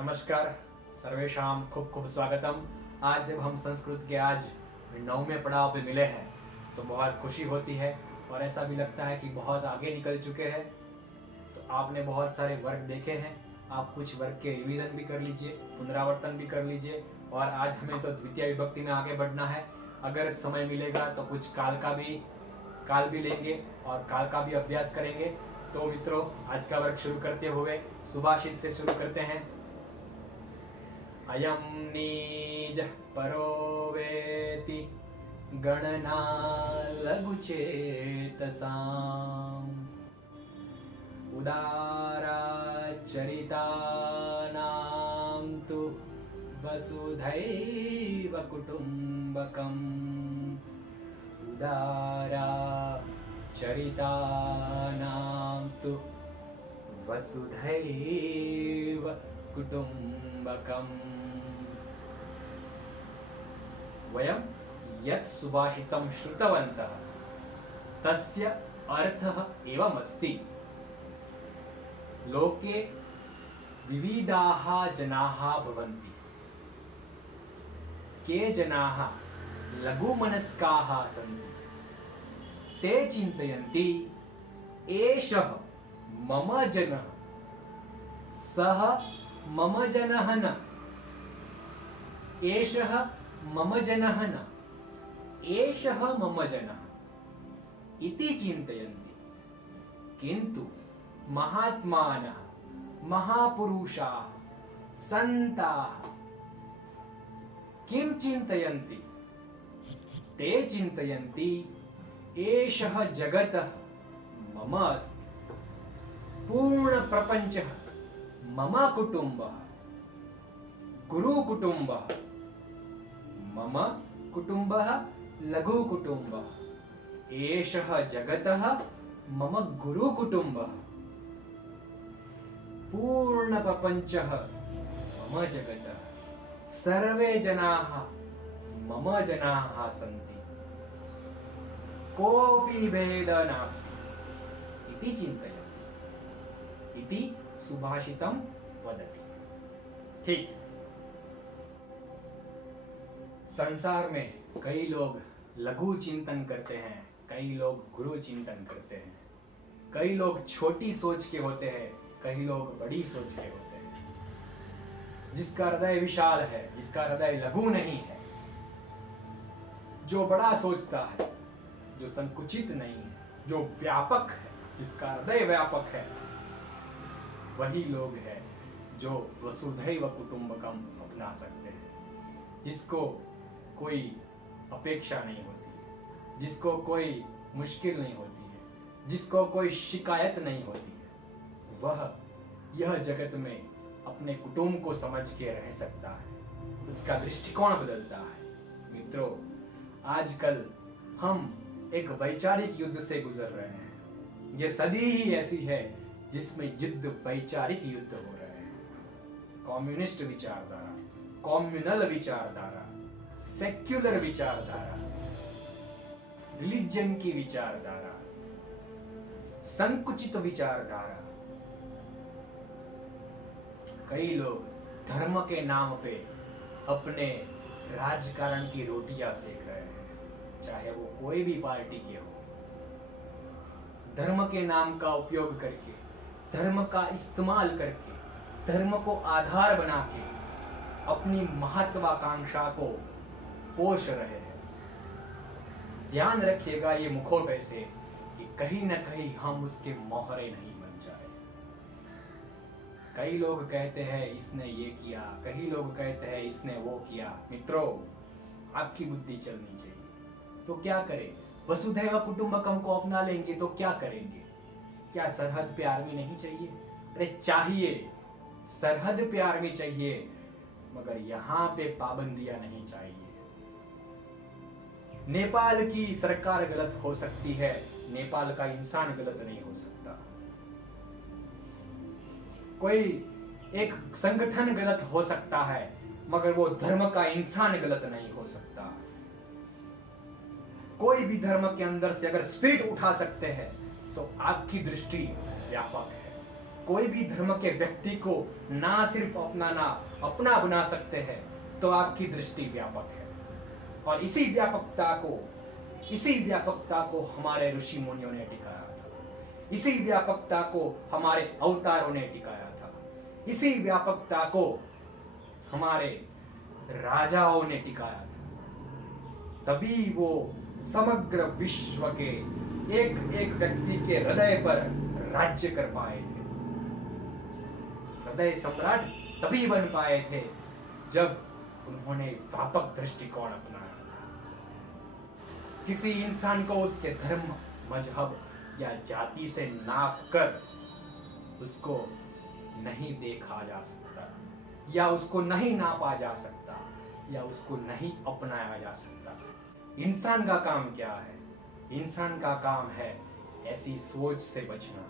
नमस्कार, सर्वेशाम खूब खूब स्वागतम। आज जब हम संस्कृत के आज 9वें पड़ाव पे मिले हैं तो बहुत खुशी होती है और ऐसा भी लगता है कि बहुत आगे निकल चुके हैं। तो आपने बहुत सारे वर्ग देखे हैं, आप कुछ वर्ग के रिवीजन भी कर लीजिए, पुनरावर्तन भी कर लीजिए और आज हमें तो द्वितीय विभक्ति में आगे बढ़ना है। अगर समय मिलेगा तो कुछ काल भी लेंगे और काल का भी अभ्यास करेंगे। तो मित्रों, आज का वर्ग शुरू करते हुए सुभाषित से शुरू करते हैं। अयं नीज परो वेति गणना लघुचेतसाम् उदारचरितानां तु वसुधैव कुटुम्बकम् उदारचरितानां तु वसुधैव कुटुम्बकम्। वयं यत् सुभाषितं श्रुतवन्तः तस्य अर्थः एवमस्ति। लोके विविधाः जनाः भवन्ति। के जनाः लघुमनस्काः सन्ति। ते चिन्तयन्ति एषः मम जनः, सः मम जनः न, एषः मम जनः न, एषः मम जनः इति चिन्तयन्ति। किन्तु महात्मानः, महापुरुषाः, सन्ताः किं चिन्तयन्ति? ते चिन्तयन्ति एषः जगतः मम अस्ति, पूर्णप्रपञ्चः मम कुटुम्बः, गुरुकुटुम्बः, मम कुटुम्बः, लघुकुटुम्बः, एषः जगतः मम गुरुकुटुम्बः, पूर्णप्रपञ्चः मम जगतः, सर्वे जनाः मम जनाः सन्ति, कोऽपि भेदः नास्ति इति चिन्तयन्ति इति सुभाषितं वदति। ठीक। संसार में कई लोग लघु चिंतन करते हैं, कई लोग गुरु चिंतन करते हैं, कई लोग छोटी सोच के होते हैं, कई लोग बड़ी सोच के होते हैं। जिसका हृदय विशाल है, जिसका हृदय लघु नहीं है, जो बड़ा सोचता है, जो संकुचित नहीं है, जो व्यापक है, जिसका हृदय व्यापक है, वही लोग हैं जो वसुधैव कुटुम्बकम अपना सकते हैं। जिसको कोई अपेक्षा नहीं होती है, जिसको कोई मुश्किल नहीं होती है, जिसको कोई शिकायत नहीं होती है, वह यह जगत में अपने कुटुंब को समझ के रह सकता है। उसका दृष्टिकोण बदलता है। मित्रों, आजकल हम एक वैचारिक युद्ध से गुजर रहे हैं। यह सदी ही ऐसी है जिसमें युद्ध, वैचारिक युद्ध हो रहे हैं। कम्युनिस्ट विचारधारा, कम्युनल विचारधारा, सेक्युलर विचारधारा, रिलीजन की विचारधारा, संकुचित विचारधारा। कई लोग धर्म के नाम पे अपने राजकारण की रोटियां सेक रहे हैं, चाहे वो कोई भी पार्टी के हो। धर्म के नाम का उपयोग करके, धर्म का इस्तेमाल करके, धर्म को आधार बना के अपनी महत्वाकांक्षा को पोष रहे हैं। ध्यान रखिएगा ये मुखौटे से कि कहीं ना कहीं हम उसके मोहरे नहीं बन जाए। कई लोग कहते हैं इसने ये किया, कई लोग कहते हैं इसने वो किया। मित्रों, आपकी बुद्धि चलनी चाहिए। तो क्या करें? वसुधैव कुटुम्बकम को अपना लेंगे तो क्या करेंगे? क्या सरहद पे आर्मी नहीं चाहिए? अरे चाहिए, सरहद पे आर्मी चाहिए, मगर यहां पे पाबंदियां नहीं चाहिए। नेपाल की सरकार गलत हो सकती है, नेपाल का इंसान गलत नहीं हो सकता। कोई एक संगठन गलत हो सकता है, मगर वो धर्म का इंसान गलत नहीं हो सकता। कोई भी धर्म के अंदर से अगर स्पिरिट उठा सकते हैं तो आपकी दृष्टि व्यापक है। कोई भी धर्म के व्यक्ति को ना सिर्फ अपना बना सकते हैं, तो आपकी दृष्टि व्यापक है। और इसी व्यापकता को हमारे ऋषि मुनियों ने टिकाया था, इसी व्यापकता को हमारे अवतारों ने टिकाया था, इसी व्यापकता को हमारे राजाओं ने टिकाया था। तभी वो समग्र विश्व के एक एक व्यक्ति के हृदय पर राज्य कर पाए थे। हृदय सम्राट तभी बन पाए थे जब उन्होंने व्यापक दृष्टिकोण अपनाया था। किसी इंसान को उसके धर्म, मजहब या जाति से नाप कर उसको नहीं देखा जा सकता, या उसको नहीं नापा जा सकता, या उसको नहीं अपनाया जा सकता। इंसान का काम क्या है? इंसान का काम है ऐसी सोच से बचना।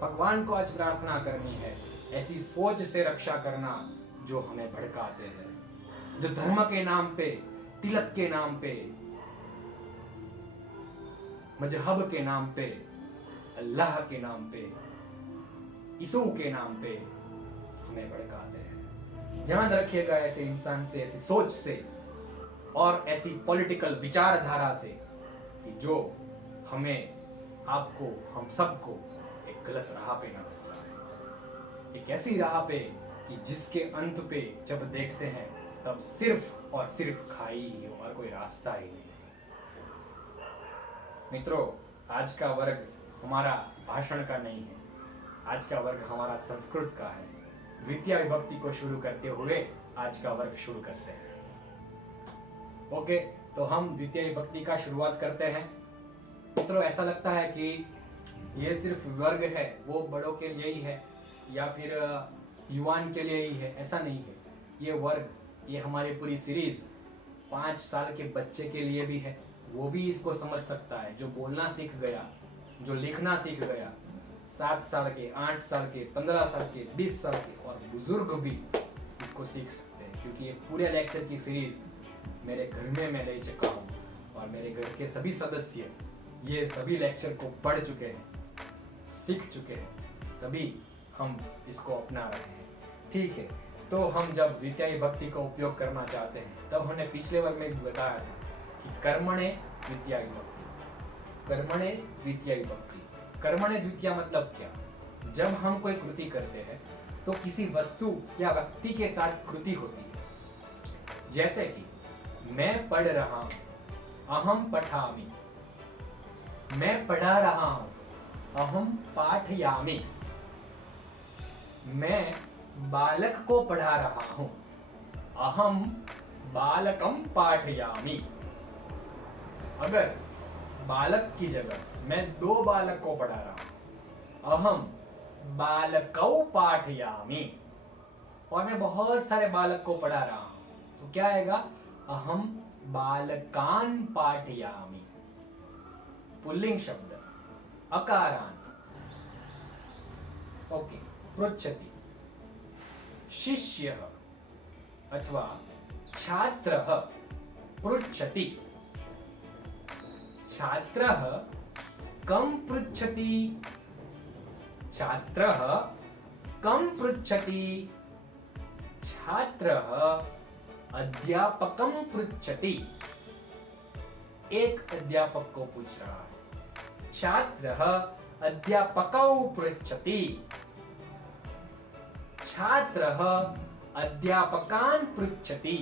भगवान को आज प्रार्थना करनी है ऐसी सोच से रक्षा करना जो हमें भड़काते हैं, जो धर्म के नाम पे, तिलक के नाम पे, मजहब के नाम पे, अल्लाह के नाम पे, यीशु के नाम पे हमें भड़काते हैं। याद रखिएगा ऐसे इंसान से, ऐसी सोच से और ऐसी पॉलिटिकल विचारधारा से कि जो हमें, आपको, हम सबको एक गलत राह पे ना पहुंचाए, एक ऐसी राह पे कि जिसके अंत पे जब देखते हैं तब सिर्फ और सिर्फ खाई ही हो और कोई रास्ता ही नहीं। मित्रों, आज का वर्ग हमारा भाषण का नहीं है, आज का वर्ग हमारा संस्कृत का है। द्वितीय विभक्ति को शुरू करते हुए आज का वर्ग शुरू करते हैं। ओके, तो हम द्वितीय विभक्ति का शुरुआत करते हैं। मित्रों, ऐसा लगता है कि ये सिर्फ वर्ग है, वो बड़ों के लिए ही है या फिर युवान के लिए ही है। ऐसा नहीं है। ये वर्ग, ये हमारी पूरी सीरीज 5 साल के बच्चे के लिए भी है, वो भी इसको समझ सकता है। जो बोलना सीख गया, जो लिखना सीख गया, 7 साल के, 8 साल के, 15 साल के, 20 साल के और बुजुर्ग भी इसको सीख सकते हैं। क्योंकि ये पूरे लेक्चर की सीरीज मेरे घर में मैं ले चुका हूँ और मेरे घर के सभी सदस्य ये सभी लेक्चर को पढ़ चुके हैं, सीख चुके हैं, तभी हम इसको अपना रहे हैं। ठीक है, तो हम जब द्वितीय विभक्ति का उपयोग करना चाहते हैं तब हमने पिछले वर्ग में बताया था कि कर्मणे द्वितीय विभक्ति। कर्मणे द्वितीय विभक्ति, कर्मणे द्वितीय मतलब क्या? जब हम कोई कृति करते हैं तो किसी वस्तु या व्यक्ति के साथ कृति होती है। जैसे कि मैं पढ़ रहा हूं, अहम पठामि। मैं पढ़ा रहा हूं, अहम पाठयामि। मैं बालक को पढ़ा रहा हूं, अहम बालकम पाठयामि। अगर बालक की जगह मैं 2 बालक को पढ़ा रहा हूं, अहम बालकौ पाठयामि। और मैं बहुत सारे बालक को पढ़ा रहा हूं, तो क्या आएगा? अहम बालकान पाठयामि। पुल्लिंग शब्द, अकारांत। ओके, पृच्छति। शिष्यः अथवा छात्रः पृच्छति। छात्रः कं पृच्छति? छात्रः कं पृच्छति? छात्रः अध्यापकं पृच्छति। एक अध्यापक को पूछ रहा है। छात्रः अध्यापकौ पृच्छति। छात्रः अध्यापकान् पृच्छति।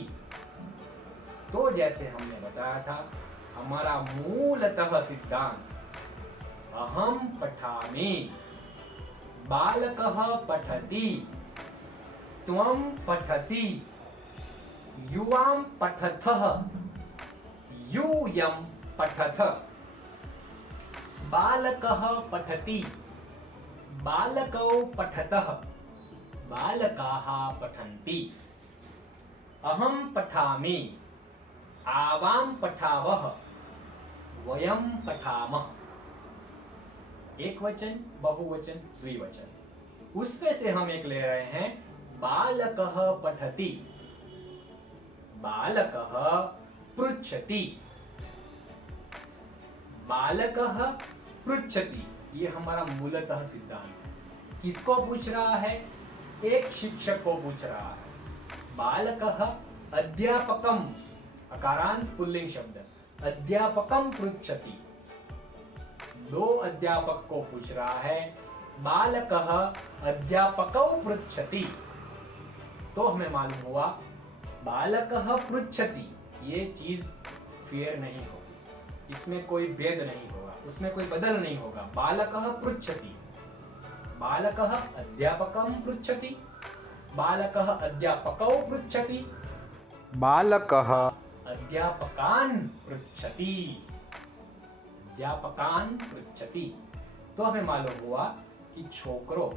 तो जैसे हमने बताया था, हमारा मूलतः सिद्धांत अहम पठामि, बालकः पठति, त्वं पठसि, युवां पठथः, यूयं पठथ। बालकः पठति, बालकौ पठतः, बालकाः पठन्ति। अहं पठामि, आवां पठावः, वयं पठामः। एक वचन, बहुवचन, द्विवचन। उसमें से हम एक ले रहे हैं बालकः पठति, बालकः पृच्छति, बालकः पृच्छति। ये हमारा मूलतः सिद्धांत है। किसको पूछ रहा है? एक शिक्षक को पूछ रहा है। बालकः अध्यापकम्, अकारांत पुल्लिंग शब्द, अध्यापकम् पृच्छति। दो अध्यापक को पूछ रहा है। बालकः अध्यापकौ पृच्छति। तो हमें मालूम हुआ बालकः पृच्छति, ये चीज फेयर नहीं होगी, इसमें कोई भेद नहीं होगा, उसमें कोई बदल नहीं होगा। बालकः पृच्छति, बालकः अध्यापकं पृच्छति, बालकः अध्यापकौ पृच्छति, बालकः अध्यापकान् पृच्छति, अध्यापकान् पृच्छति। तो हमें मालूम हुआ कि छोकरो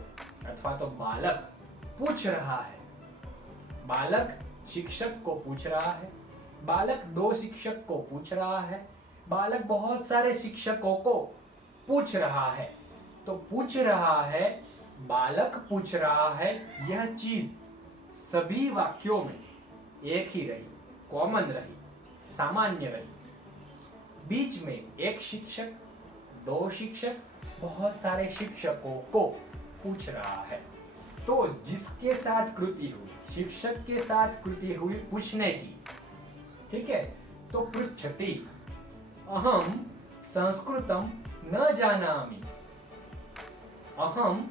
अथवा तो बालक पूछ रहा है। बालक शिक्षक को पूछ रहा है, बालक दो शिक्षक को पूछ रहा है, बालक बहुत सारे शिक्षकों को पूछ रहा है। तो पूछ रहा है, बालक पूछ रहा है, यह चीज सभी वाक्यों में एक ही रही, कॉमन रही, सामान्य रही। बीच में एक शिक्षक, दो शिक्षक, बहुत सारे शिक्षकों को पूछ रहा है। तो जिसके साथ कृति हुई, शिक्षक के साथ कृति हुई पूछने की, ठीक है, तो पृच्छति। अहम संस्कृतम न जानामि, अहम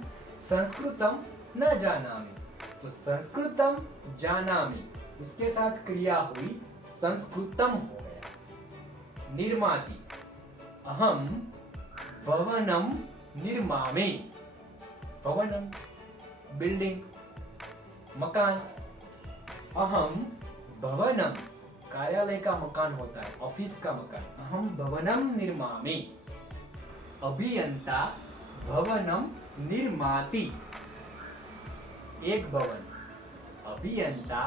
संस्कृतम न जानामि। तो संस्कृतम जानामि, उसके साथ क्रिया हुई, संस्कृतम हो गया। निर्माति, अहम भवनम निर्मामि, भवनम बिल्डिंग, मकान। अहम भवनम, कार्यालय का मकान होता है, ऑफिस का मकान। अहम भवनम निर्मामि। अभियंता भवनम निर्माति, एक भवन। अभियंता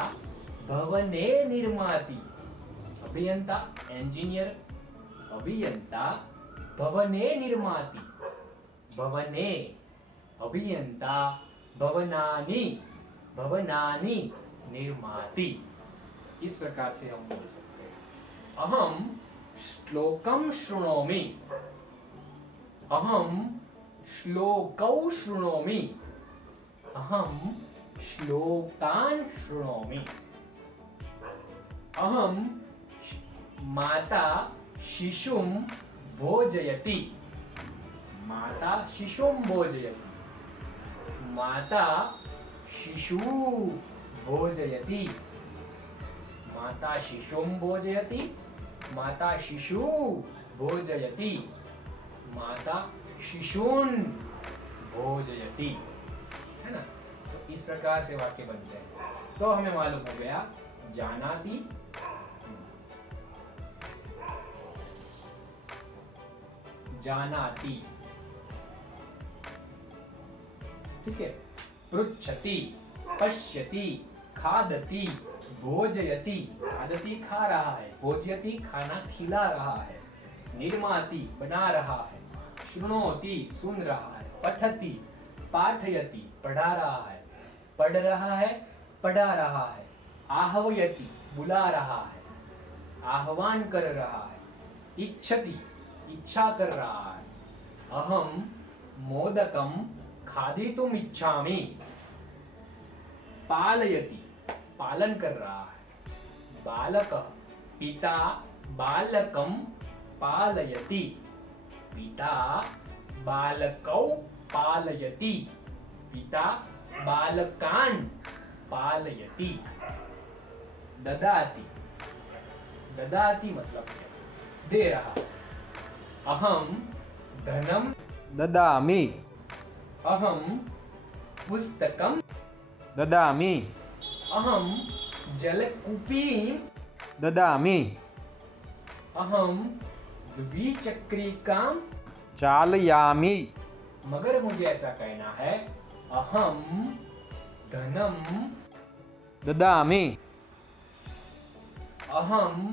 भवने निर्माति, अभियंता इंजीनियर, अभियंता भवने निर्माति, भवने। अभियंता भवनानि, भवनानि निर्माति। इस प्रकार से हम बोल सकते हैं। अहम श्लोकम शृणोमि, अहम श्लोकौ शृणोमि, अहम श्लोकान् शृणोमि। अहम माता शिशुं भोजयति, माता शिशुं भोजयति, माता शिशु भोजयति, माता शिशुं भोजयति, माता शिशु भोजयति, माता शिशून् भोजयति, है ना। तो इस प्रकार से वाक्य बनते हैं। तो हमें मालूम हो गया जानाति, जानाति, ठीक है, पृच्छति, पश्यति, खादति, भोजयति, खादति खा रहा है, भोजयति खाना खिला रहा है, निर्माति बना रहा है, शृणोति सुन रहा है, पठति पाठयति पढ़ा रहा है, पढ़ रहा है पढ़ा रहा है, आह्वयति बुला रहा है, आह्वान कर रहा है, इच्छति इच्छा कर रहा है। अहम मोदकम खादितुम इच्छामि, पालयति पालन कर रहा है, बालक पिता बालकम पालयति, पिता बालकौ पालयति, पिता बालकान् पालयति। ददाति, ददाति मतलब दे रहा। अहम धनम ददामि, अहम पुस्तकम ददामि, अहम जलकूपीं ददामि, अहम द्विचक्रिकां चालयामि। मगर मुझे ऐसा कहना है, अहम धनम ददामि, अहम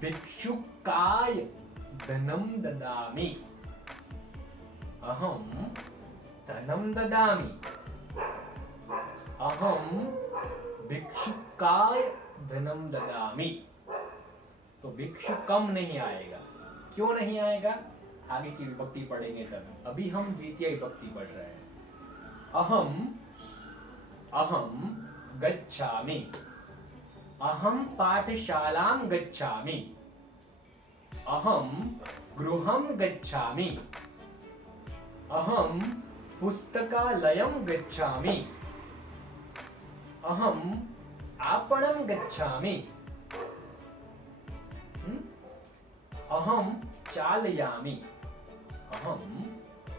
भिक्षुकाय धनम ददामि, अहम धनम ददामि, अहम भिक्षुकाय धनम ददामि। तो भिक्षुकम नहीं आएगा। क्यों नहीं आएगा? आगे की विभक्ति पढ़ेंगे तब। अभी हम द्वितीय विभक्ति पढ़ रहे हैं। अहम अहम गच्छामि, अहम पाठशालां गच्छामि, अहम गृहं गच्छामि, अहम पुस्तकालयं गच्छामि, अहम आपणं गच्छामि, अहम चालयामि, अहम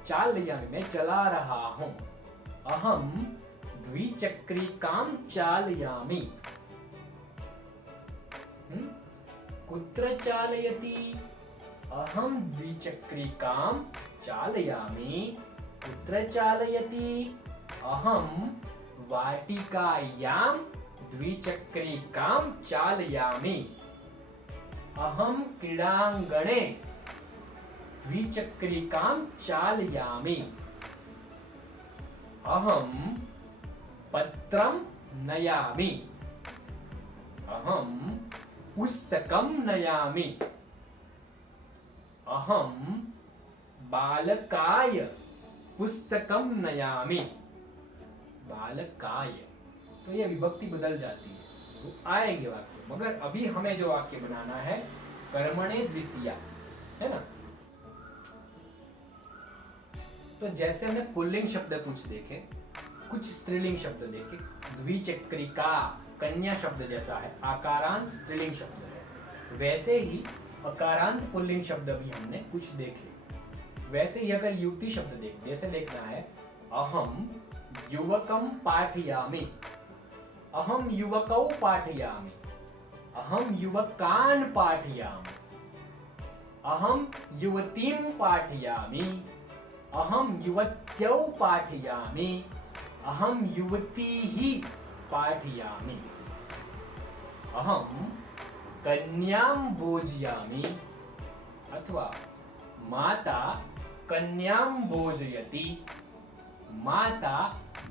चालयामि मैं चला रहा हूं, अहम द्विचक्रिकां चालयामि, कुत्र चालयति, अहम द्विचक्रिकां चालयामि, कुत्र चालयति, अहम वाटिकायां द्विचक्रिकां चालयामि, अहम क्रीडांगणे द्विचक्रिकां चालयामि, अहम पत्रं नयामि, अहम पुस्तकं नयामि, अहम बालकाय पुस्तकं नयामि, बालकाय, तो ये विभक्ति बदल जाती है तो आएंगे वाक्य, मगर अभी हमें जो वाक्य बनाना है कर्मणे द्वितीया, है ना। तो जैसे हमने पुल्लिंग शब्द कुछ देखे, कुछ स्त्रीलिंग शब्द देखे, द्विचक्रिका कन्या शब्द जैसा है, आकारांत स्त्रीलिंग शब्द है, वैसे ही अकारांत पुल्लिंग शब्द भी हमने कुछ देखे। वैसे ही अगर युवती शब्द देख, जैसे देखना है अहम युवकं पाठयामि, अहम युवकौ पाठयामि, अहम युवकान् पाठयामि, अहम युवतीं पाठयामि, अहम युवत्यौ पाठयामि, अहम युवतीः पाठयामि, अहम कन्यां भोजयामि, अथवा माता कन्यां भोजयति, माता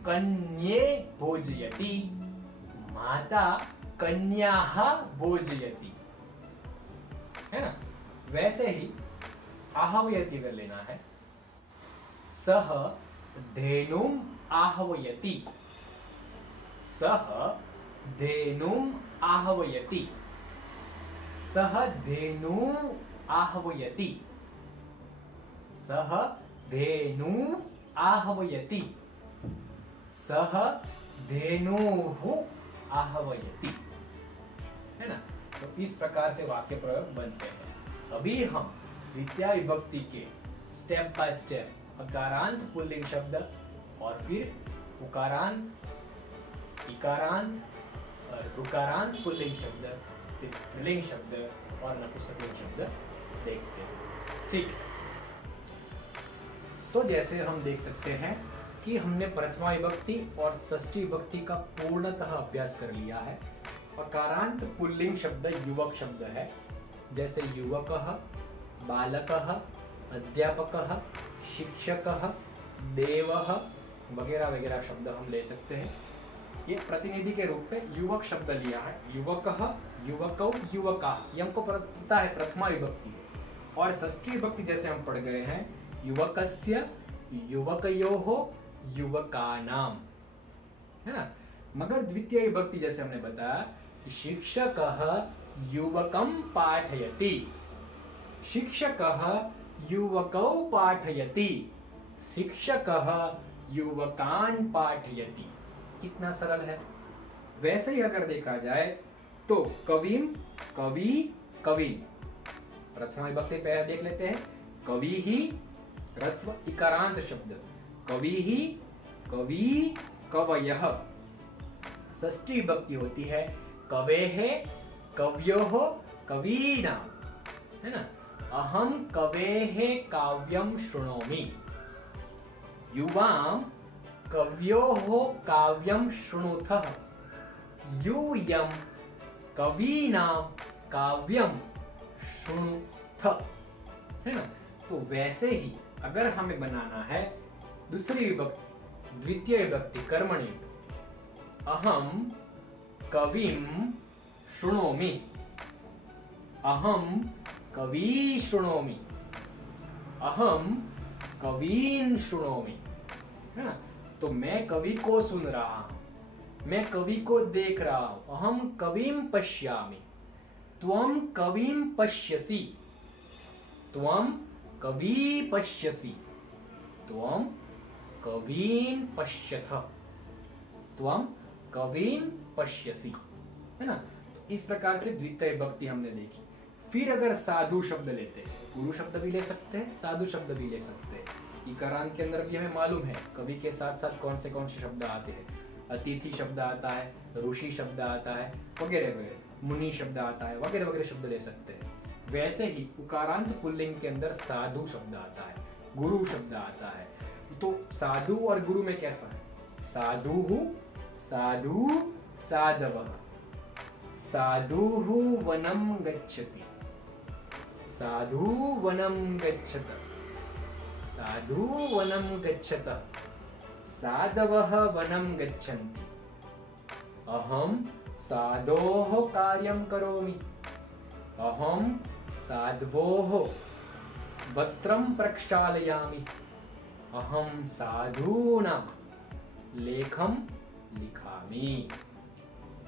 कन्ये भोजयति, माता कन्याः भोजयति, है ना। वैसे ही आहवयति अगर लेना है, सह धेनुं आहवयति, सह धेनुं आहवयति, सह धेनुं आहवयति, सह धेनुं आहवयति, सह धेनुः आहवयति, है ना। तो इस प्रकार से वाक्य प्रयोग बनते हैं। अभी हम द्वितीया विभक्ति के स्टेप बाय स्टेप अकारांत पुल्लिंग शब्द और फिर उकारांत, इकारांत और ऋकारांत पुल्लिंग शब्द, फिर स्त्रीलिंग शब्द और नपुंसकलिंग शब्द देखते हैं। ठीक है, तो जैसे हम देख सकते हैं कि हमने प्रथमा विभक्ति और षष्ठी विभक्ति का पूर्णतः अभ्यास कर लिया है। अकारांत पुल्लिंग शब्द युवक शब्द है, जैसे युवकः, बालकः, अध्यापकः, शिक्षकः, देवः वगैरह वगैरह शब्द हम ले सकते हैं। ये प्रतिनिधि के रूप में युवक शब्द लिया है, युवकः, युवकौ, युवकाः, ये हमको पता है प्रथमा विभक्ति है। और षष्ठी विभक्ति जैसे हम पढ़ गए हैं, युवकस्य, युवकयोः, युवकानां, है ना। मगर द्वितीय विभक्ति जैसे हमने बताया, शिक्षकः युवकं पाठयति, शिक्षकः युवकौ पाठयति, शिक्षकः युवकान् पाठयति। कितना सरल है। वैसे ही अगर देखा जाए तो कविम, कवि, कविन, प्रथमा विभक्ति पहले देख लेते हैं। कवि ही ह्रस्व इकारांत शब्द, कवि ही, कवि, कवयः। षष्ठी विभक्ति होती है कवेः, कव्योः, कवीनां, है ना। अहम कवेः काव्यं शृणोमि, युवां कव्योः काव्यं शृणुतः, यूयं कवीनां काव्यं शृणुथ, है ना। तो वैसे ही अगर हमें बनाना है दूसरी विभक्ति, द्वितीय विभक्ति कर्मणि, अहम कविं शृणोमि, अहम कवि शृणोमि, अहम कवीन् शृणोमि, है ना। तो मैं कवि को सुन रहा हूं, मैं कवि को देख रहा हूं। अहम कविम पश्यामि, त्वम कविम पश्यसि, त्वम कवि पश्यसि, त्वम कवीन पश्यथ, त्वम कवीन पश्यसि, है ना। इस प्रकार से द्वितीय विभक्ति हमने देखी। फिर अगर साधु शब्द लेते हैं, गुरु शब्द भी ले सकते हैं, साधु शब्द भी ले सकते हैं। इकारांत के अंदर भी हमें मालूम है कवि के साथ साथ कौन से शब्द आते हैं। अतिथि शब्द आता है, ऋषि शब्द आता है, वगैरह वगैरह, मुनि शब्द आता है, वगैरह वगैरह शब्द ले सकते हैं। वैसे ही उकारांत पुल्लिंग के अंदर साधु शब्द आता है, गुरु शब्द आता है। तो साधु और गुरु में कैसा है? साधु, साधु, साधवः, साधु वनम गच्छति, साधु वनम गच्छत, साधु वनम गच्छत, साधवः वनम गच्छन्ति, अहम साधोः कार्यं करोमि, अहम साधवोः वस्त्रं प्रक्षालयामि, अहम साधूनां लेखम लिखामि।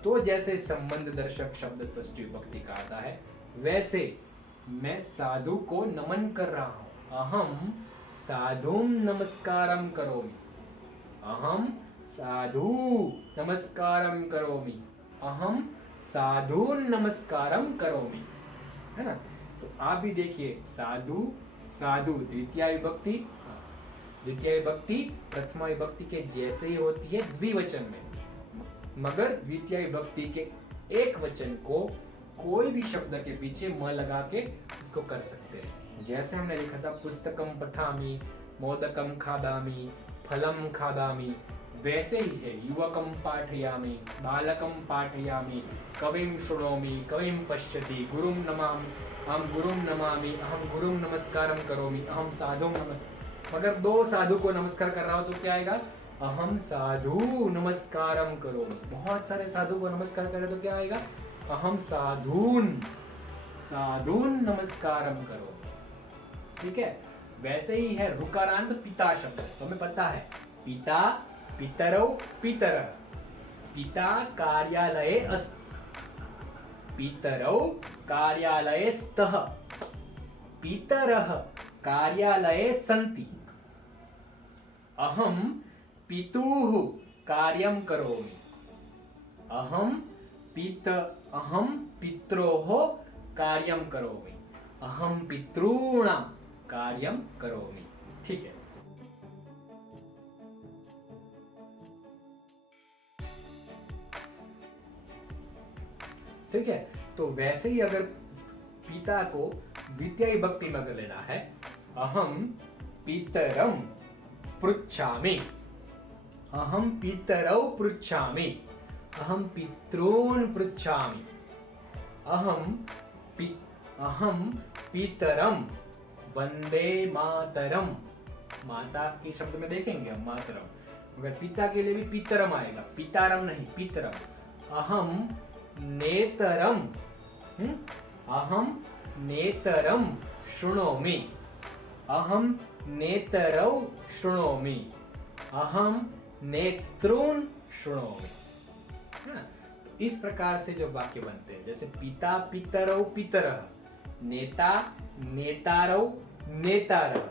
तो जैसे संबंध दर्शक शब्द षष्ठी विभक्ति का आता है, वैसे मैं साधु को नमन कर रहा हूं। अहम साधुं नमस्कारं करोमि, अहम साधु नमस्कारं करोमि, अहम साधून नमस्कारं करोमि, है ना। तो आप भी देखिए, साधु, साधु द्वितीय विभक्ति, द्वितीय विभक्ति प्रथमा विभक्ति के जैसे ही होती है द्विवचन में, मगर द्वितीय विभक्ति के एक वचन को कोई भी शब्द के पीछे म लगा के इसको कर सकते हैं। जैसे हमने लिखा था पुस्तकम पठामि, मोदकम खादामि, फलम खादामि, वैसे ही है युवकम पाठयामि, बालकम पाठयामि, कविम शृणोमि, कविम पश्यति, गुरुम नमामि, अहम गुरुम नमामि, अहम गुरुम नमस्कारम करोमि, अहम साधु नमस्कार। अगर दो साधु को नमस्कार कर रहा हो तो क्या आएगा? अहम साधु नमस्कारम करोमि। बहुत सारे साधु को नमस्कार करे तो क्या आएगा? अहम साधून, साधून नमस्कारम करोमि। ठीक है। वैसे ही है ऋकारांत पिता शब्द, तो हमें पता है पिता, पितरौ, पितरः, पिता कार्यालये अस्ति, पितरौ कार्यालये स्तः, पितरः कार्यालये सन्ति, अहम पितुः कार्यं करोमि, अहम पित्रोः कार्यं करोमि, अहम पितॄणां कार्यं करोमि। ठीक है। ठीक है। तो वैसे ही अगर पिता को द्वितीय विभक्ति में अगर लेना है, अहम पितरम पृच्छामि, अहम पितरौ पृच्छामि, अहम पितॄन् पृच्छामि, अहम पितरम वंदे मातरम। माता के शब्द में देखेंगे हम मातरम, मगर पिता के लिए भी पितरम आएगा, पितारम नहीं, पितरम। अहम नेतरम, अहम नेतरम शृणोमि, अहम नेतरौ शृणोमि, अहम नेतॄन् शृणोमि। इस प्रकार से जो वाक्य बनते हैं, जैसे पिता पितरौ पितरः, नेता नेतारौ नेतारः,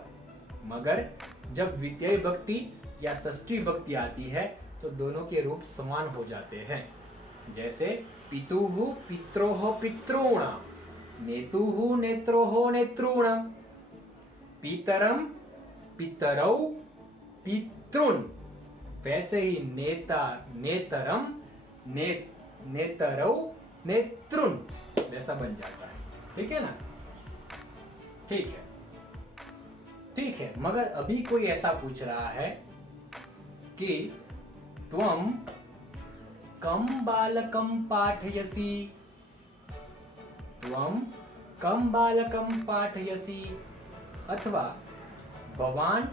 मगर जब द्वितीय विभक्ति या षष्ठी विभक्ति आती है तो दोनों के रूप समान हो जाते हैं। जैसे पितुः पित्रोः पितॄणां, नेतुः नेत्रोः नेतॄणां, पितरम पितरौ पितॄन्। वैसे ही नेता नेतरम नेतरौ नेतॄन् जैसा बन जाता है। ठीक है ना। ठीक है। ठीक है, मगर अभी कोई ऐसा पूछ रहा है कि त्वं कम बालकं पाठयसि, त्वं कम बालकं पाठयसि, अथवा भवान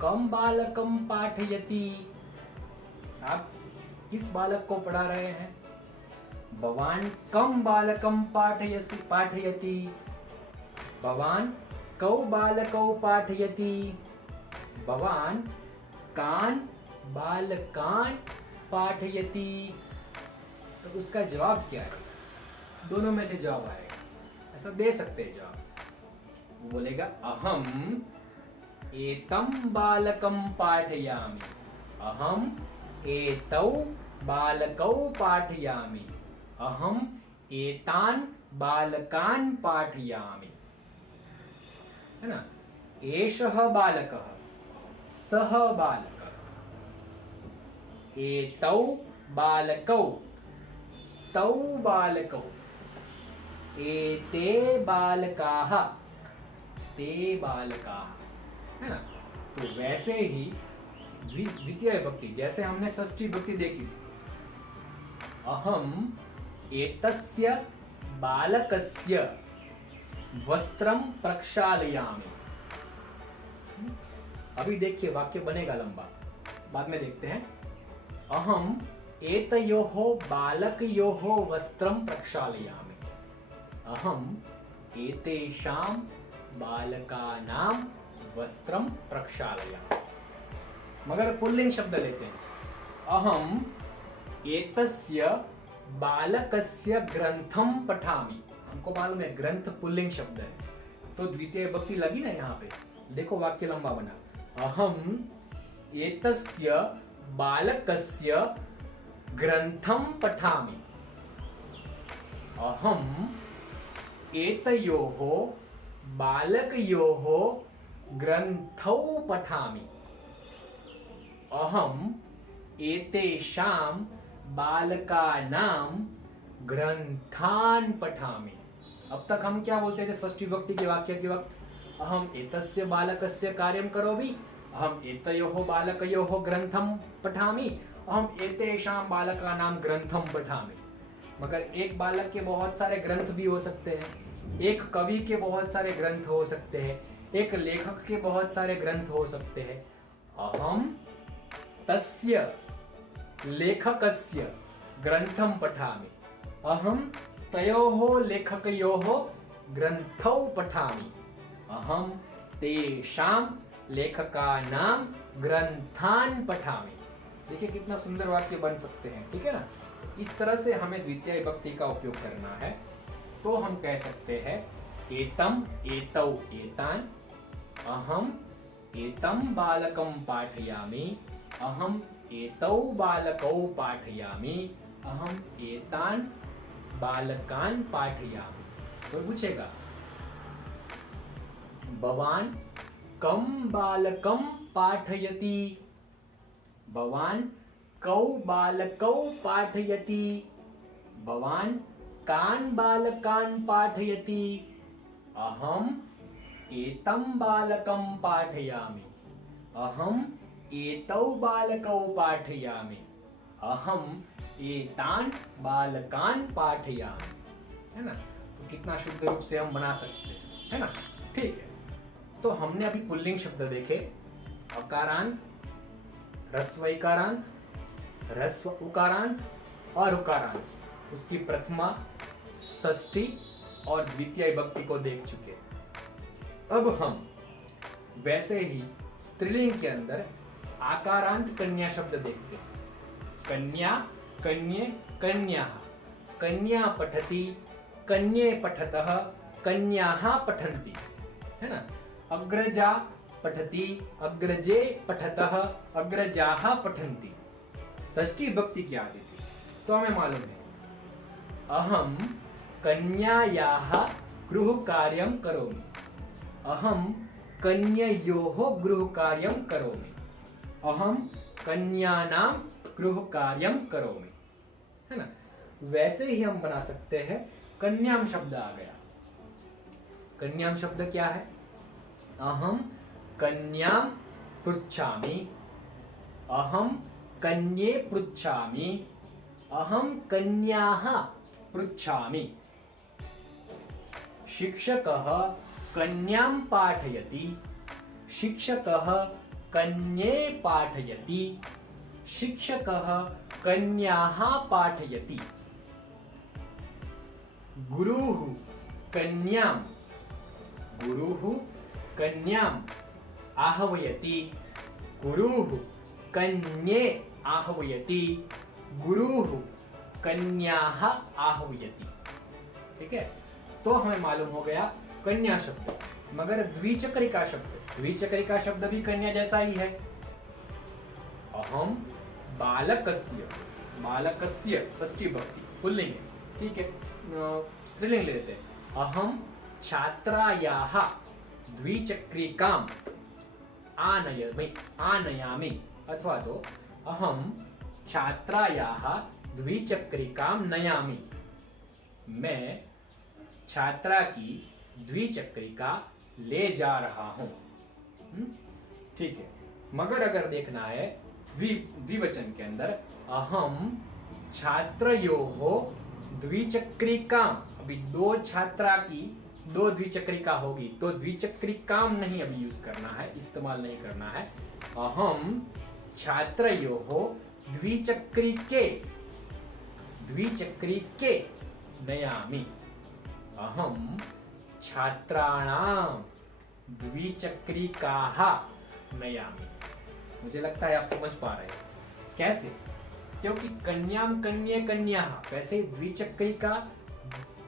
कम बालकं पाठयति। आप किस बालक को पढ़ा रहे हैं? भवान कम बालकं पाठयति, भवान कौ बालकौ पाठयति, भवान कान बालकान पाठयति। तो उसका जवाब क्या है? दोनों में से जवाब आएगा, ऐसा दे सकते हैं जवाब। वो बोलेगा अहम एतम बालकम पाठयामि, अहम एतौ बालकौ पाठयामि, अहम एतान बालकान पाठयामि। है ना? एषः बालकः, सः बालकः, एतौ बालकौ, तौ बालकौ, एते बालकाः, ते बालकाः। है ना? तो वैसे ही द्वितीय विभक्ति, जैसे हमने षष्ठी विभक्ति देखी थी, अहम एतस्य बालकस्य वस्त्रम प्रक्षालयामि। अभी देखिए वाक्य बनेगा लंबा, बाद में देखते हैं। अहम एतयोः बालकयोः वस्त्रम प्रक्षालयामि, अहम एतेषां बालकानां वस्त्रम प्रक्षालयामि। मगर पुल्लिंग शब्द लेते हैं, अहम एतस्य बालकस्य ग्रंथम पठामि। हमको मालूम है ग्रंथ पुल्लिंग शब्द है, तो द्वितीय विभक्ति लगी ना यहाँ पे। देखो वाक्य लंबा बना, अहम एतस्य बालकस्य ग्रंथम पठामि, अहम एतयोः बालकयोः ग्रंथौ पठामि, अहम एतेषां बालकानां ग्रंथान पठामि। अब तक हम क्या बोलते थे षष्ठी विभक्ति के वाक्य के वक्त? अहम एतस्य बालकस्य कार्यं करोमि, अहम एतयोः बालकयोः ग्रंथं पठामि, अहम एतेषां बालकानां ग्रंथं पठामि। मगर एक बालक के बहुत सारे ग्रंथ भी हो सकते हैं, एक कवि के बहुत सारे ग्रंथ हो सकते हैं, एक लेखक के बहुत सारे ग्रंथ हो सकते हैं। अहम तस्य लेखकस्य ग्रंथं पठामि, अहम तयोः लेखकयोः ग्रंथौ पठामि, अहम तेषां लेखकानां ग्रंथान पठामि। देखिए कितना सुंदर वाक्य बन सकते हैं, ठीक है ना? इस तरह से हमें द्वितीय विभक्ति का उपयोग करना है। तो हम कह सकते हैं एतम एतौ एतान, अहम एतम बालकम पाठयामि, अहम एतौ बालकौ पाठयामि, अहम एतान बालकान पाठयामि। तो पूछेगा भवान कम बालकम पाठयति, भवान कौ बालकौ पाठयति, भवान कान बालकान पाठयति, अहम एतम बालकम पाठयामि, अहम एतौ बालकौ पाठयामि, अहम एतान बालकान पाठयामि। है ना? तो कितना शुद्ध रूप से हम बना सकते हैं, है ना? ठीक है। तो हमने अभी पुल्लिंग शब्द देखे, अकारांत, ह्रस्व इकारांत, ह्रस्व उकारांत और उकारांत। उसकी प्रथमा, षष्ठी और द्वितीय विभक्ति को देख चुके। अब हम वैसे ही स्त्रीलिंग के अंदर आकारांत कन्या शब्द देखते हैं। कन्या, कन्ये, कन्याः, कन्या पठति, कन्ये पठतः, कन्याः पठन्ति। है ना? अग्रजा पठति, अग्रजे पठतः, अग्रजाः पठन्ति। षष्ठी विभक्ति क्या आती थी? तो हमें मालूम है, अहम कन्यायाः गृहकार्यं करोमि, अहम कन्ययोः गृहकार्यं करोमि, अहम कन्यानां गृहकार्यं करोमि। है ना? वैसे ही हम बना सकते हैं कन्याम शब्द आ गया। कन्याम शब्द क्या है? अहम कन्यां पृच्छामि, अहम कन्ये पृच्छामि, अहम कन्याः पृच्छामि। शिक्षकः कन्यां पाठयति, शिक्षकः कन्ये पाठयति, शिक्षकः कन्याः पाठयति। गुरुः कन्यां, गुरुः कन्यां आह्वयति, गुरुः कन्ये आह्वयति, गुरुः कन्याः आह्वयति। ठीक है, तो हमें मालूम हो गया कन्या शब्द। मगर द्विचक्रिका शब्द, द्विचक्रिका शब्द भी कन्या जैसा ही है। अहम बालकस्य, बालकस्य षष्ठी विभक्ति पुल्लिंग है। ठीक है, स्त्रीलिंग ले लेते हैं। अहम छात्रायाः द्विचक्रिकाम आनयामि, अथवा तो अहम छात्रायाः द्विचक्रिकाम नयामि, मैं छात्रा की द्विचक्रिका ले जा रहा हूं। ठीक है, मगर अगर देखना है द्विवचन के अंदर, अहम छात्रयोः द्विचक्रिकाम, अभी दो छात्रा की दो द्विचक्रिका होगी तो द्विचक्रिकाम नहीं अभी यूज करना है, इस्तेमाल नहीं करना है। अहम छात्रयोः द्विचक्रिके नयामि, अहम छात्राणाम द्विचक्रिकाः नयामि। मुझे लगता है आप समझ पा रहे हैं कैसे, क्योंकि कन्याम कन्ये कन्याः, वैसे द्विचक्रिका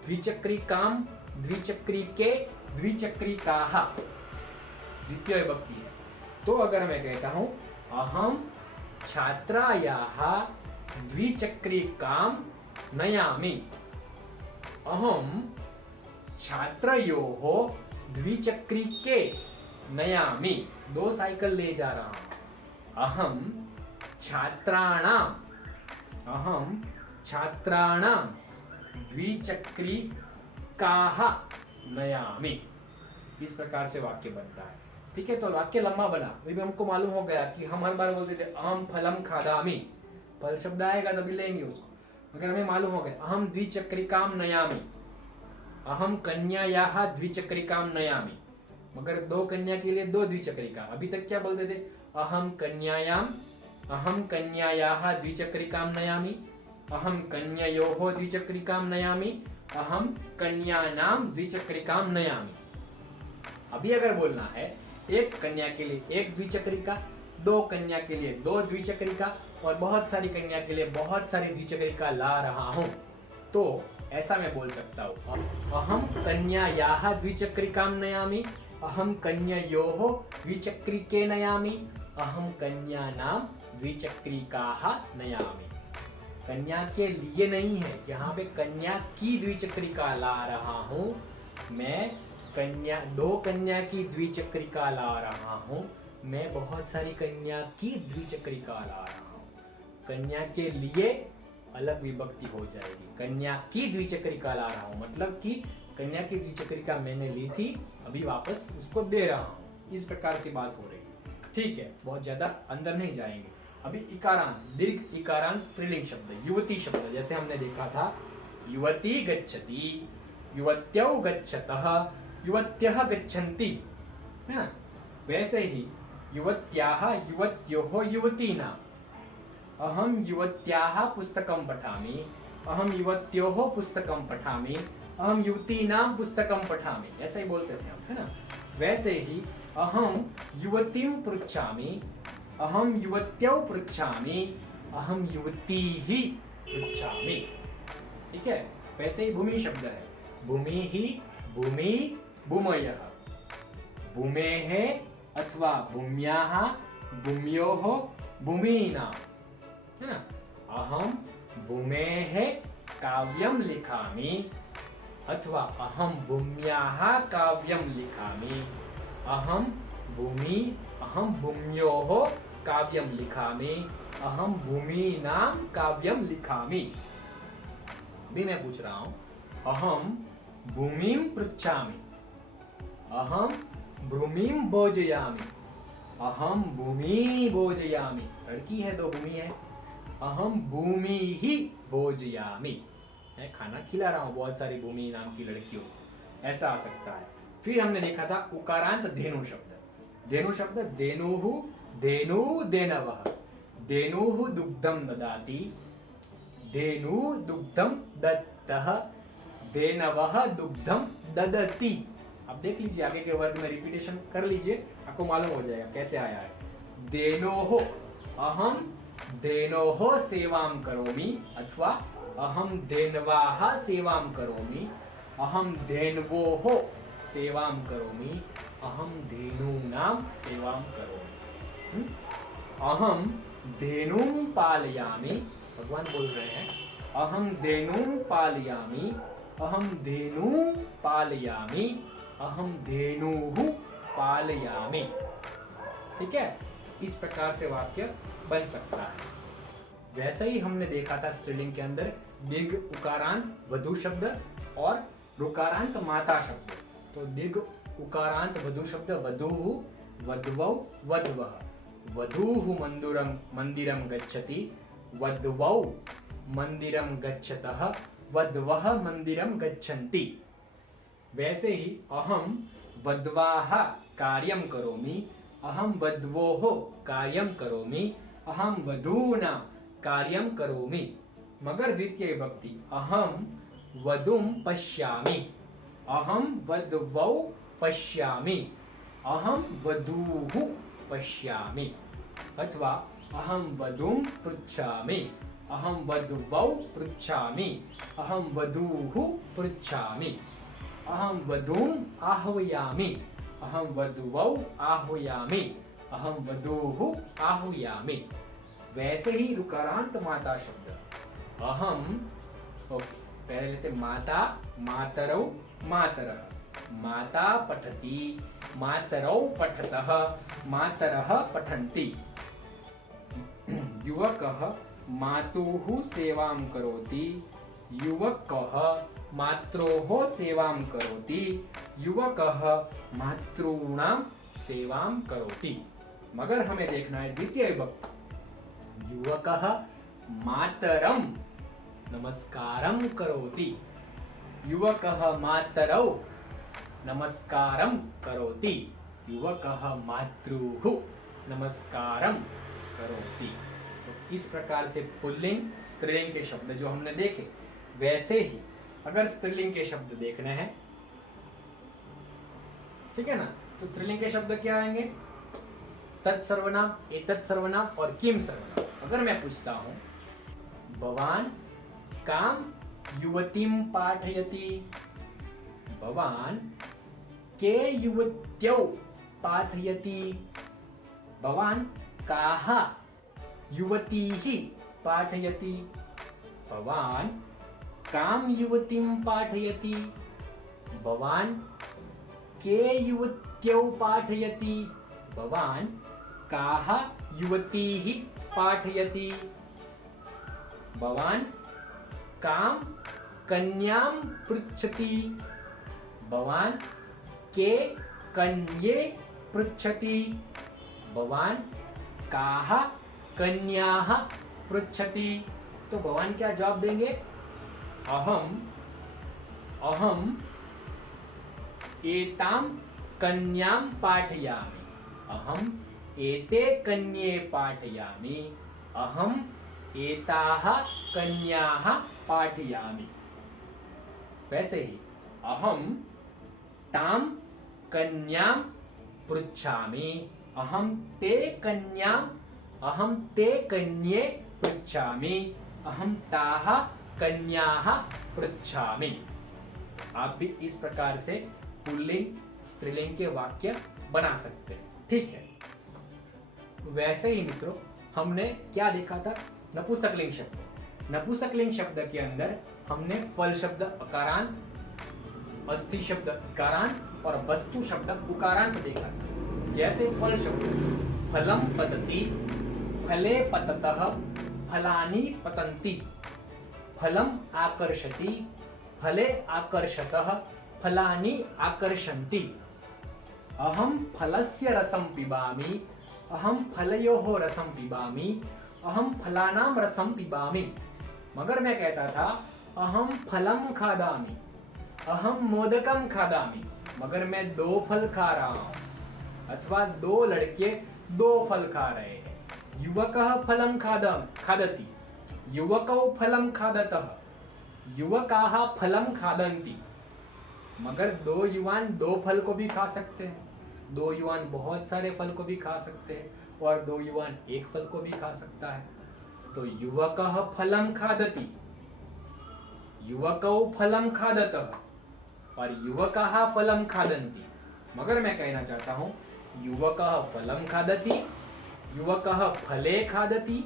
द्विचक्रिकाम द्विचक्रिके द्विचक्रिकाः द्वितीय विभक्ति है। तो अगर मैं कहता हूं अहम छात्रायाः द्विचक्रिकाम नयामि, अहम छात्रयोः द्विचक्रिके नयामि, दो साइकिल ले जा रहा हूं। अहम छात्राणाम द्विचक्रिकाः नयामि। इस प्रकार से वाक्य बनता है। ठीक है, तो वाक्य लंबा बना, अभी हमको मालूम हो गया कि हम हर बार बोलते थे अहम फलम खादामि, फल शब्द आएगा तभी लेंगे उसको। मगर हमें मालूम हो गया अहम द्विचक्रिकाम नयामि, अहम कन्यायाः द्विचक्रिकाम नयामि, मगर दो कन्या के लिए दो द्विचक्रिका। अभी तक क्या बोलते थे, अहम कन्यायाः द्विचक्रिकाम नयामि, अहम कन्ययोः द्विचक्रिकाम नयामि, अहम कन्यानाम द्विचक्रिकाम नयामि। अभी अगर बोलना है एक कन्या के लिए एक द्विचक्रिका, दो कन्या के लिए दो द्विचक्रिका और बहुत सारी कन्या के लिए बहुत सारी द्विचक्रिका ला रहा हूं, तो ऐसा मैं बोल सकता हूं, अहम कन्यायाः द्विचक्रिकाम नयामि, अहम कन्ययोः द्विचक्रिके नयामि, अहम कन्यानाम द्विचक्रिकाः नयामि। कन्या के लिए नहीं है, यहाँ पे कन्या की द्विचक्रिका ला रहा हूं मैं, दो कन्या की द्विचक्रिका ला रहा हूं मैं, बहुत सारी कन्या की द्विचक्रिका ला रहा हूं। कन्या के लिए अलग विभक्ति हो जाएगी, कन्या की द्विचक्रिका ला रहा हूं मतलब कि कन्या की द्विचक्रिका मैंने ली थी, अभी वापस उसको दे रहा हूं। इस प्रकार से बात हो रही है। ठीक है, बहुत ज्यादा अंदर नहीं जाएंगे। अभी इकारांत, दीर्घ इकारांत स्त्रीलिंग शब्द, युवती शब्द, जैसे हमने देखा था युवती गच्छति, युवत्यौ गच्छतः, युवत्यः गच्छन्ति, है ना? वैसे ही युवत्याः युवत्योः युवतीनां, अहम युवत्याः पुस्तकं पठामि, अहम युवत्योः पुस्तकं पठामि, अहम युवतीनां पुस्तकं पठामि, ऐसा ही बोलते थे हम, है ना? वैसे ही अहम युवतीं पृच्छामि, अहम युवत्यौ पृच्छामि, अहम युवतीः पृच्छामि। ठीक है, वैसे ही भूमि शब्द है, भूमिः भूमि भूमयः, भूमेः अथवा भूम्याः भूम्योः भूमीनां, है ना? अहम भूमेः काव्यं लिखामि अथवा अहम भूम्याः काव्यं लिखामि, अहम भूम्योः काव्यं लिखामि, अहम भूमीनां काव्यं लिखामि। अभी मैं पूछ रहा हूं, अहम भूमिं पृच्छामि, अहम भूमिं भोजयामि, अहम भूमि भोजयामि, लड़की है दो भूमि है, अहम भूमि ही भोजयामि, मैं खाना खिला रहा हूं बहुत सारी भूमि नाम की लड़कियों, ऐसा आ सकता है। फिर हमने देखा था उकारांत धेनु शब्द, धेनु शब्द धेनुः धेनु धेनवः, धेनुः दुग्धं ददाति, धेनु दुग्धं दत्तः, धेनवः दुग्धं ददति। अब देख लीजिए आगे के वर्ग में रिपीटेशन कर लीजिए, आपको मालूम हो जाएगा कैसे आया है। धेनोः अहम धेनोः सेवां करोमि अथवा अहम धेनवाः सेवां करोमि, अहम धेन्वोः सेवां करोमि, अहम धेनूनां सेवां करोमि। अहम धेनुं पालयामि, भगवान बोल रहे हैं, अहम धेनुं पालयामि, अहम धेनुं पालयामि, अहम धेनुः पालयामि। ठीक है, इस प्रकार से वाक्य बन सकता है। वैसे ही हमने देखा था स्त्रीलिंग के अंदर दीर्घ उकारांत वधु शब्द और ऋकारांत माता शब्द। तो दीर्घ उकारांत वधु शब्द वधूः वध्वौ वध्वः, वधूः मंदिरं गच्छति, वध्वौ मंदिरं गच्छतः, वध्वः मंदिरं गच्छन्ति। वैसे ही अहम वध्वाः कार्यं करोमि, अहम वध्वोः कार्यं करोमि, अहम वधूनां कार्यं करोमि। मगर द्वितीय विभक्ति अहम वधूं पश्यामि, अहम वध्वौ पश्यामि, अहम वधूः पश्यामि, अथवा अहम वधूं पृच्छामि, अहम वध्वौ पृच्छामि, अहम वधूः पृच्छामि, अहम वधूं आह्वयामि, अहम वधुवौ आह्वयामि, अहम वधूः आह्वयामि। वैसे ही ऋकारांत माता शब्द अहम, ओके पहले लेते माता, मातरौ मातरः, माता पठति, मातरौ पठतः, मातरः पठन्ति। युवकः मातुः सेवां करोति, युवकः मात्रोः सेवां करोति, युवकः मातॄणां सेवां करोति। मगर हमें देखना है द्वितीय विभक्ति, युवकः मातरं नमस्कारं करोति, युवकः मातरौ नमस्कारं करोति, युवकः मातृः नमस्कारं करोति। तो इस प्रकार से पुल्लिंग स्त्रीलिंग के शब्द जो हमने देखे, वैसे ही अगर स्त्रीलिंग के शब्द देखने हैं, ठीक है ना, तो स्त्रीलिंग के शब्द क्या आएंगे? तत्सर्वनाम, एतत् सर्वनाम और किम सर्वनाम। अगर मैं पूछता हूं भवान काम युवतीं पाठयति, भवान के युवत्यौ पाठयति, भवान काः युवतीः पाठयति, भवान कां युवतीं पाठयति, भवान के युवत्यौ पाठयति, भवान काः युवतीः पाठयति, भवान कां कन्यां पृच्छति, भवान के कन्ये पृच्छति, भवान काः कन्याः पृच्छति। तो भवान क्या जवाब देंगे? अहम एतां कन्यां पाठयामि, अहम एते कन्ये पाठयामि, अहम एताः कन्याः पाठयामि। वैसे ही अहम तां कन्यां पृच्छामि, अहम ते कन्ये पृच्छामि, अहम ताः कन्याः पृच्छामि। आप भी इस प्रकार से पुल्लिंग स्त्रीलिंग के वाक्य बना सकते हैं। ठीक है, वैसे ही मित्रों हमने क्या देखा था? नपुंसकलिंग शब्द। नपुंसकलिंग शब्द के अंदर हमने फल शब्द अकारांत, अस्थि शब्द इकारांत और वस्तु शब्द उकारांत देखा था। जैसे फल शब्द फलम पतति, फले पततः, फलानि पतन्ति, फलम आकर्षति, फले आकर्षतः, फलानि आकर्षन्ति। अहम फलस्य रसं पिबामि, अहम फलयोः रसं पिबामि, अहम फलानां रसं पिबामि। मगर मैं कहता था अहम फलम खादामि, अहम मोदकम खादामि, मगर मैं 2 फल खा रहा हूं, अथवा 2 लड़के 2 फल खा रहे हैं। युवकः फलम खादति, युवकौ फलम खादतः, युवकाः फलम खादन्ति। मगर 2 युवान 2 फल को भी खा सकते हैं, 2 युवान बहुत सारे फल को भी खा सकते हैं, और 2 युवान एक फल को भी खा सकता है। तो युवकः फलं खादति, युवकौ फलं खादतः और युवकाः फलं खादन्ति। मगर मैं कहना चाहता हूं युवकः फलं खादति, युवकः फले खादति,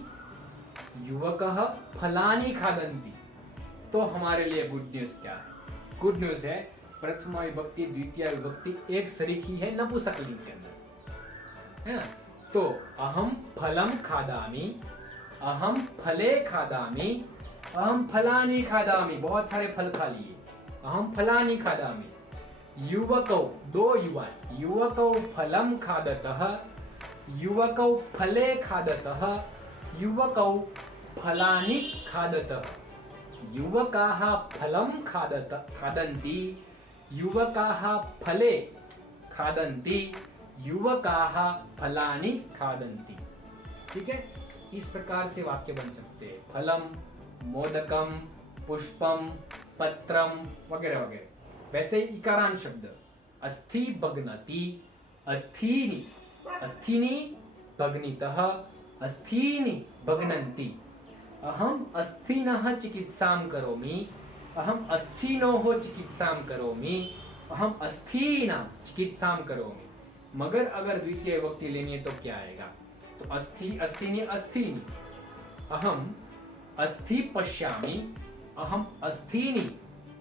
युवकः फलानि खादन्ति। तो हमारे लिए गुड न्यूज क्या है? गुड न्यूज है प्रथमा विभक्ति द्वितीय विभक्ति एक सरीखी है नपुंसकलिंग के अंदर, है ना। तो अहम फलम खादामि, अहम फले खादामि, अहम फलानि खादामि, बहुत सारे फल खा लिए, अहम फलानि खादामि। युवकौ 2 युवा, युवकौ फलम खादतः, युवकौ फले खादतः, युवकौ फलानि खादतः। युवकाः फलं खादन्ति, युवकाः फले खादन्ति, युवकाः फलानि खादन्ति। ठीक है, इस प्रकार से वाक्य बन सकते हैं। फलम, मोदकम, पुष्पम, पत्रम वगैरह वगैरह। वैसे इकारांत शब्द अस्थि भग्नति, अस्थीनि, अस्थीनि भग्नितः, अस्थीनि भग्नन्ति। अहम अस्थिनः चिकित्सां करोमि, अहम अस्थिनोः चिकित्सां करोमि, अहम अस्थीनां चिकित्सां करोमि। मगर अगर द्वितीय विभक्ति लेनी है तो क्या आएगा? तो अस्थि, अस्थिनि, अस्थीनि। अहम अस्थि पश्यामि, अहम अस्थीनि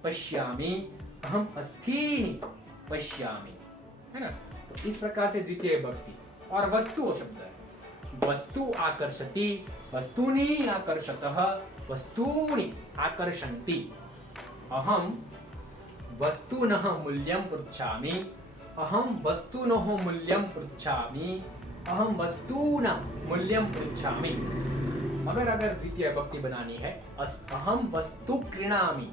पश्यामि, अहम अस्थीनि पश्यामि, है ना। तो इस प्रकार से द्वितीय विभक्ति। और वस्तु शब्द है, वस्तु आकर्षति, वस्तूनि आकर्षतः, वस्तूनि आकर्षन्ति। अहम वस्तुनः मूल्यं पृच्छामि, अहम वस्तुनः मूल्यं पृच्छामि, अहम वस्तूनां मूल्यं पृच्छामि। मगर अगर द्वितीय विभक्ति बनानी है अहम वस्तु क्रीणामि,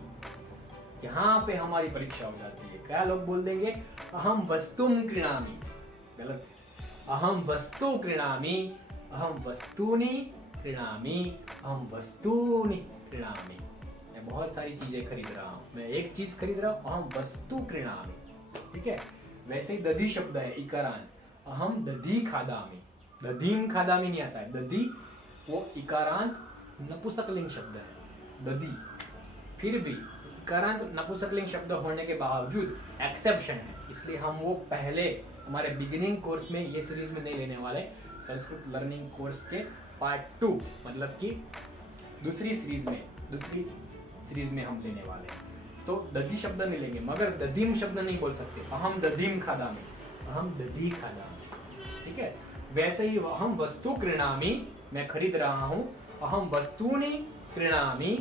यहाँ पे हमारी परीक्षा हो जाती है। क्या लोग बोल देंगे? अहम वस्तुं क्रीणामि, गलत है। अहम वस्तु क्रीणामि, अहम वस्तूनि क्रीणामि, अहम वस्तूनि क्रीणामि। मैं बहुत सारी चीजें खरीद रहा हूँ, मैं एक चीज खरीद रहा हूँ, अहम वस्तु क्रीणामि। ठीक है, वैसे ही दधि शब्द है इकारांत, अहम दधि खादामि, दधीम खादामि नहीं आता है, दधि वो इकारांत नपुंसकलिंग शब्द है, दधि। फिर भी इकारांत नपुंसकलिंग शब्द होने के बावजूद एक्सेप्शन है, इसलिए हम वो पहले हमारे बिगिनिंग कोर्स में ये सीरीज में नहीं लेने वाले। संस्कृत लर्निंग कोर्स के पार्ट 2 मतलब कि दूसरी सीरीज में हम लेने वाले हैं। तो दधि शब्द नहीं लेंगे, मगर दधीम शब्द नहीं बोल सकते। अहम दधीम खादामि, अहम दधि खादामि। ठीक है, वैसे ही अहम वस्तु क्रीणामि, मैं खरीद रहा हूं, अहम वस्तूनि क्रीणामि,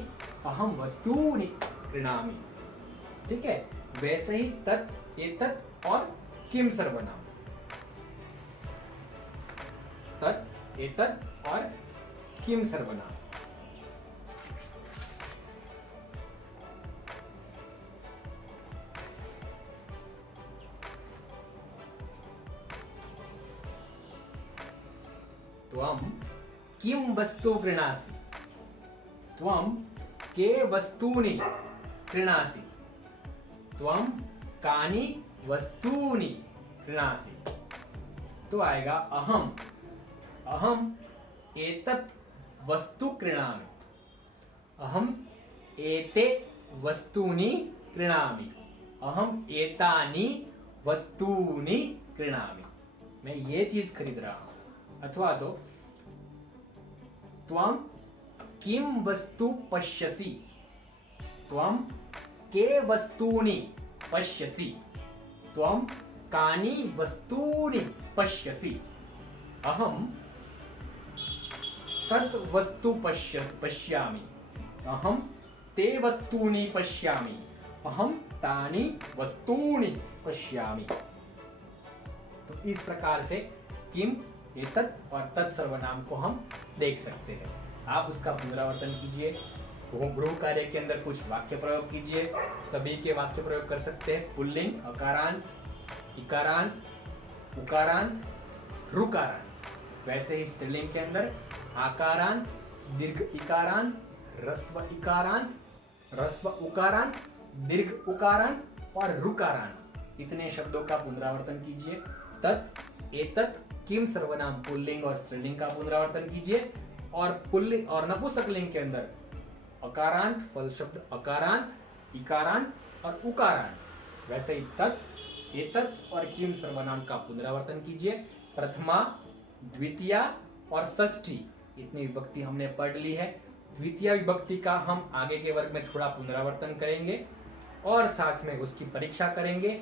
अहम वस्तूनि क्रीणामि। ठीक है, वैसे ही तत्, एतत् और किम सर्वनाम, तत्, एतत् और किम सर्वनाम। त्वं किं वस्तु क्रीणासि, त्वं के वस्तूनि क्रीणासि, त्वं कानि वस्तूनि क्रीणासि। तो आएगा अहम, अहम एतत् वस्तु क्रीणामि, अहम एते वस्तूनि क्रीणामि, अहम एतानि वस्तूनि क्रीणामि। मैं ये चीज खरीद रहा हूं। अथवा तो त्वं किं वस्तु पश्यसि, त्वं के वस्तूनि पश्यसि, त्वं कानि वस्तूनि पश्यसि। अहम तत् वस्तु पश्यामि, अहम ते वस्तूनि पश्यामि, अहम तानि वस्तूनि पश्यामि। तो इस प्रकार से किम, एतत् और तत् सर्वनाम को हम देख सकते हैं। आप उसका पुनरावर्तन कीजिए, गृह कार्य के अंदर कुछ वाक्य प्रयोग कीजिए। सभी के वाक्य प्रयोग कर सकते हैं, पुल्लिंग, अकारांत, इकारांत, उकारांत, ऋकारांत। वैसे ही स्त्रीलिंग के अंदर आकारांत, दीर्घ इकारांत, ह्रस्व इकारांत, ह्रस्व उकारांत, दीर्घ उकारांत और ऋकारांत। इतने शब्दों का पुनरावर्तन कीजिए। तत्, एतत् किम सर्वनाम पुल्लिंग और स्त्रीलिंग का पुनरावर्तन कीजिए। और पुल्लिंग और नपुंसकलिंग के अंदर अकारांत, फल शब्द अकारांत, इकारांत और उकारांत, वैसे ही तत्, एतत् और किम सर्वनाम का पुनरावर्तन कीजिए। प्रथमा, द्वितीया और षष्ठी इतनी विभक्ति हमने पढ़ ली है। द्वितीय विभक्ति का हम आगे के वर्ग में थोड़ा पुनरावर्तन करेंगे और साथ में उसकी परीक्षा करेंगे।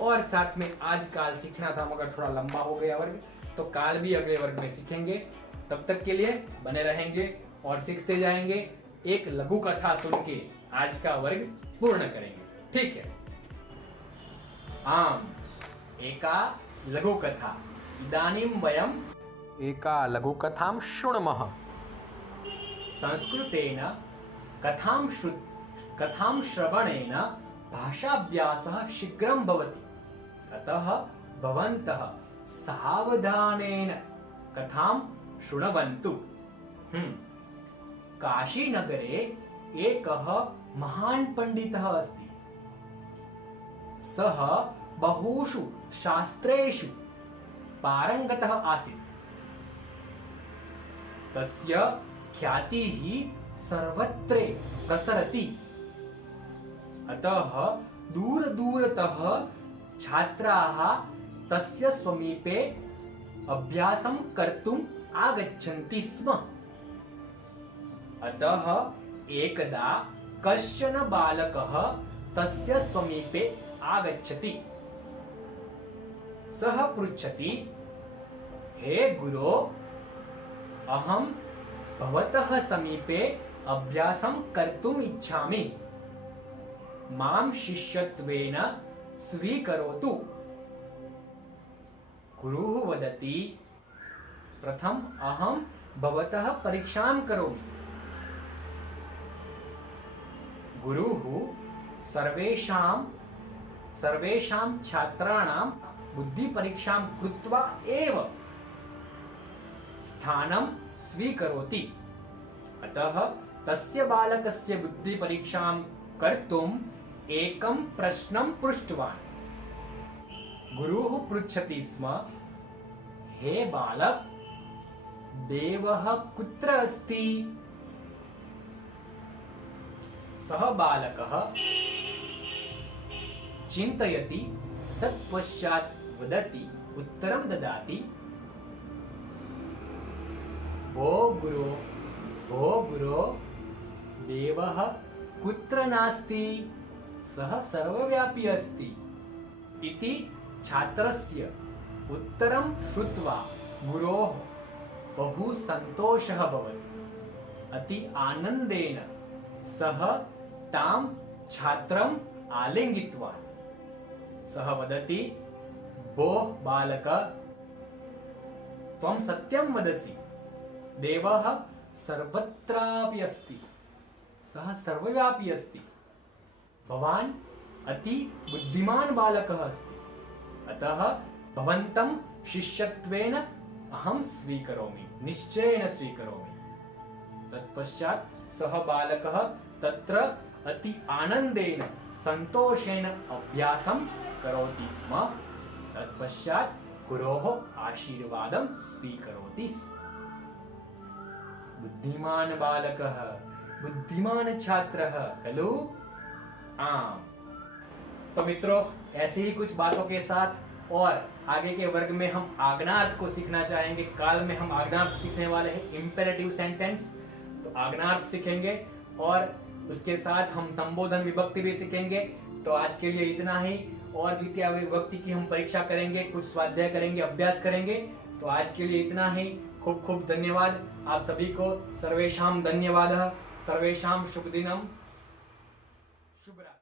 और साथ में आज काल सीखना था मगर थोड़ा लंबा हो गया वर्ग, तो काल भी अगले वर्ग में सीखेंगे। तब तक के लिए बने रहेंगे और सीखते जाएंगे। एक लघु कथा सुन के आज का वर्ग पूर्ण करेंगे, ठीक है। आम एका लघु कथा इदानीं वयम् एका लघु कथां शृणुमः। संस्कृतेन कथां श्रवणेन भाषाभ्यासः शीघ्रं भवति, अतः भवन्तः सावधानेन कथां शृण्वन्तु। काशीनगरे एकः महान् पण्डितः अस्ति। सः बहुषु शास्त्रेषु पारङ्गतः आसीत्। तस्य ख्यातिः सर्वत्र प्रसरति, अतः दूरदूरतः छात्राः तस्य समीपे अभ्यासं कर्तुम् आगच्छन्ति स्म। अतः एकदा कश्चन बालकः तस्य समीपे आगच्छति। सः पृच्छति, हे गुरो, अहं भवतः समीपे अभ्यासं कर्तुम् इच्छामि, मां शिष्यत्वेन स्वीकरोतु। गुरुः वदति, प्रथम अहं भवतः परीक्षां करोमि। गुरुः सर्वेषां छात्राणां बुद्धिपरीक्षां कृत्वा एव स्थानं स्वीकरोति। अतः तस्य बालकस्य बुद्धिपरीक्षां कर्तुम् एकं प्रश्नं पृष्टवान्। गुरुः पृच्छति स्म, हे बालक, देवः कुत्र अस्ति? सः बालकः चिन्तयति, तत्पश्चात् वदति, उत्तरं ददाति, भो गुरो, देवः कुत्र नास्ति, सः सर्वव्यापी अस्ति। इति छात्रस्य उत्तरं श्रुत्वा गुरोः बहु सन्तोषः भवति। अति आनन्देन सः तां छात्रम् आलिङ्गितवान्। सः वदति, भोः बालक, त्वं सत्यं वदसि, देवः सर्वत्रापि अस्ति, सः सर्वव्यापी अस्ति। भवान् अति बुद्धिमान् बालकः अस्ति, अतः भवन्तं शिष्यत्वेन अहं स्वीकरोमि, निश्चयेन स्वीकरोमि। तत्पश्चात् सः बालकः तत्र अति आनन्देन सन्तोषेण अभ्यासं करोति स्म। तत्पश्चात् गुरोः आशीर्वादं स्वीकरोति स्म। बुद्धिमान् बालकः, बुद्धिमान् छात्रः खलु? आम। तो मित्रों, ऐसे ही कुछ बातों के साथ और आगे के वर्ग में हम आज्ञार्थ को सीखना चाहेंगे। काल में हम आज्ञार्थ सीखने वाले हैं, इंपेरेटिव सेंटेंस। तो आज्ञार्थ सीखेंगे और उसके साथ हम संबोधन विभक्ति भी सीखेंगे। तो आज के लिए इतना ही, और द्वितीय विभक्ति की हम परीक्षा करेंगे, कुछ स्वाध्याय करेंगे, अभ्यास करेंगे। तो आज के लिए इतना ही। खूब खूब धन्यवाद आप सभी को। सर्वेषां धन्यवादः। सर्वेषां शुभ दिनम, शुभ रात्रि।